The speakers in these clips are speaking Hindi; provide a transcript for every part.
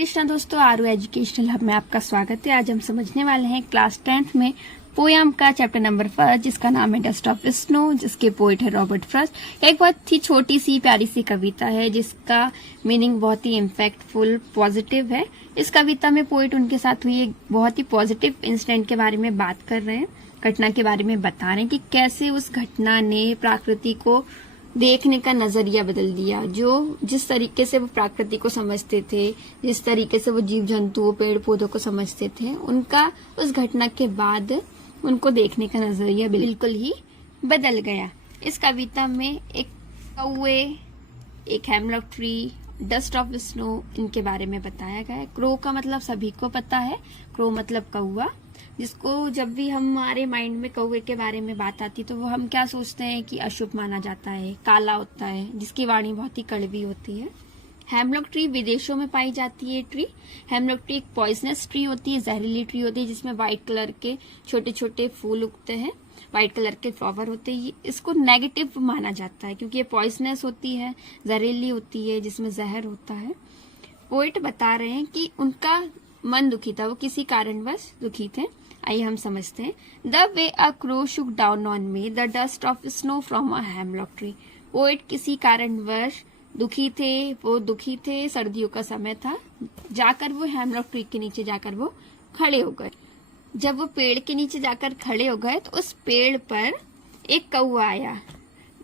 कृष्णा दोस्तों, आरू एजुकेशनल हब में आपका स्वागत है। आज हम समझने वाले हैं क्लास 10th में पोयम का चैप्टर नंबर 1 जिसका नाम है डस्ट ऑफ स्नो, जिसके पोइट है रॉबर्ट फ्रॉस्ट। एक बहुत ही छोटी सी प्यारी सी कविता है जिसका मीनिंग बहुत ही इम्पैक्टफुल पॉजिटिव है। इस कविता में पोइट उनके साथ हुई एक बहुत ही पॉजिटिव इंसिडेंट के बारे में बात कर रहे हैं, घटना के बारे में बता रहे हैं कि कैसे उस घटना ने प्रकृति को देखने का नजरिया बदल दिया। जिस तरीके से वो प्रकृति को समझते थे, जिस तरीके से वो जीव जंतुओं पेड़ पौधों को समझते थे, उनका उस घटना के बाद उनको देखने का नजरिया बिल्कुल ही बदल गया। इस कविता में एक कौवे, एक hemlock tree, dust of snow, इनके बारे में बताया गया है। क्रो का मतलब सभी को पता है, क्रो मतलब कौवा, जिसको जब भी हमारे माइंड में कौवे के बारे में बात आती तो वो हम क्या सोचते हैं कि अशुभ माना जाता है, काला होता है, जिसकी वाणी बहुत ही कड़वी होती है। हेमलॉक ट्री विदेशों में पाई जाती है ट्री। हेमलॉक ट्री एक पॉइजनस ट्री होती है, जहरीली ट्री होती है, जिसमें व्हाइट कलर के छोटे छोटे फूल उगते हैं, व्हाइट कलर के फ्लावर होते हैं। इसको नेगेटिव माना जाता है क्योंकि ये पॉइजनस होती है, जहरीली होती है, जिसमें जहर होता है। पोइट बता रहे हैं कि उनका मन दुखी था, वो किसी कारणवश दुखी थे। आइए हम समझते हैं। The way a crow Shuk down on me the dust of snow from a hemlock tree. Poet किसी कारणवश दुखी थे, वो दुखी थे, सर्दियों का समय था, जाकर वो हेमलॉक ट्री के नीचे जाकर वो खड़े हो गए। जब वो पेड़ के नीचे जाकर खड़े हो गए तो उस पेड़ पर एक कौवा आया।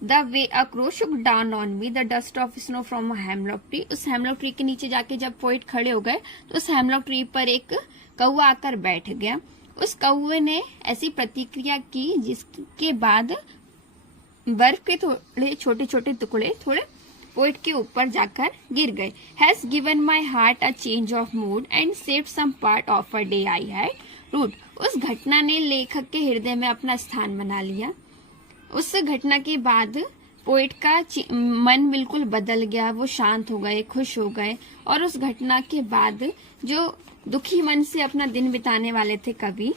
The way a crow Shuk down on me the dust of snow from a hemlock tree. उस हेमलॉक ट्री के नीचे जाके जब पोइट खड़े हो गए तो उस हेमलॉक ट्री पर एक कौवा आकर बैठ गया। उस कौवे ने ऐसी प्रतिक्रिया की जिसके बाद बर्फ के थोड़े छोटे छोटे टुकड़े थोड़े पोइट के ऊपर जाकर गिर गए। Has given my heart a change of mood and saved some part of a day I had rued. उस घटना ने लेखक के हृदय में अपना स्थान बना लिया। उस घटना के बाद पोइट का मन बिल्कुल बदल गया, वो शांत हो गए, खुश हो गए। और उस घटना के बाद जो दुखी मन से अपना दिन बिताने वाले थे कवि,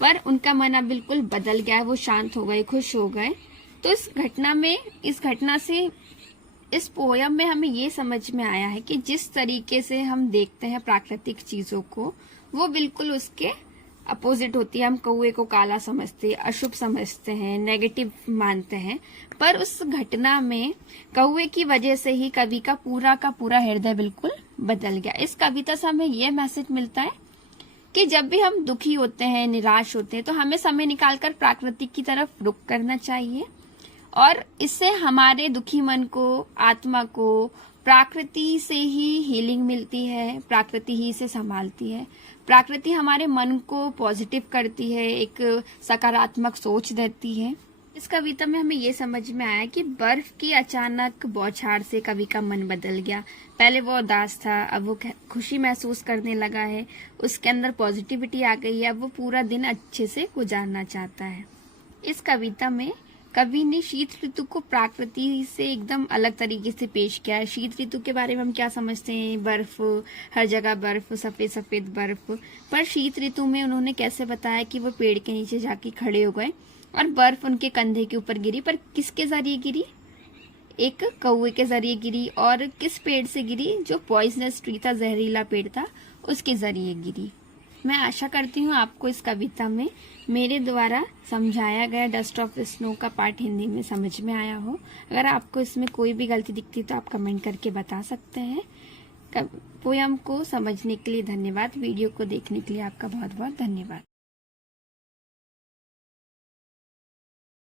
पर उनका मन अब बिल्कुल बदल गया, वो शांत हो गए, खुश हो गए। तो इस घटना से इस पोयम में हमें ये समझ में आया है कि जिस तरीके से हम देखते हैं प्राकृतिक चीजों को, वो बिल्कुल उसके अपोजिट होती है। हम कौवे को काला समझते, अशुभ समझते हैं, नेगेटिव मानते हैं, पर उस घटना में कौवे की वजह से ही कवि का पूरा हृदय बिल्कुल बदल गया। इस कविता से हमें ये मैसेज मिलता है कि जब भी हम दुखी होते हैं, निराश होते हैं, तो हमें समय निकालकर प्रकृति की तरफ रुख करना चाहिए और इससे हमारे दुखी मन को, आत्मा को प्रकृति से ही हीलिंग मिलती है, प्रकृति ही से संभालती है। प्रकृति हमारे मन को पॉजिटिव करती है, एक सकारात्मक सोच देती है। इस कविता में हमें ये समझ में आया कि बर्फ की अचानक बौछार से कवि का मन बदल गया। पहले वो उदास था, अब वो खुशी महसूस करने लगा है, उसके अंदर पॉजिटिविटी आ गई है, अब वो पूरा दिन अच्छे से गुजारना चाहता है। इस कविता में कवि ने शीत ऋतु को प्रकृति से एकदम अलग तरीके से पेश किया है। शीत ऋतु के बारे में हम क्या समझते हैं, बर्फ, हर जगह बर्फ, सफेद सफेद बर्फ, पर शीत ऋतु में उन्होंने कैसे बताया कि वो पेड़ के नीचे जाके खड़े हो गए और बर्फ उनके कंधे के ऊपर गिरी, पर किसके जरिए गिरी, एक कौवे के जरिए गिरी। और किस पेड़ से गिरी, जो पॉइजनस ट्री था, जहरीला पेड़ था, उसके जरिए गिरी। मैं आशा करती हूँ आपको इस कविता में मेरे द्वारा समझाया गया डस्ट ऑफ स्नो का पार्ट हिंदी में समझ में आया हो। अगर आपको इसमें कोई भी गलती दिखती तो आप कमेंट करके बता सकते हैं। पोयम को समझने के लिए धन्यवाद। वीडियो को देखने के लिए आपका बहुत बहुत धन्यवाद।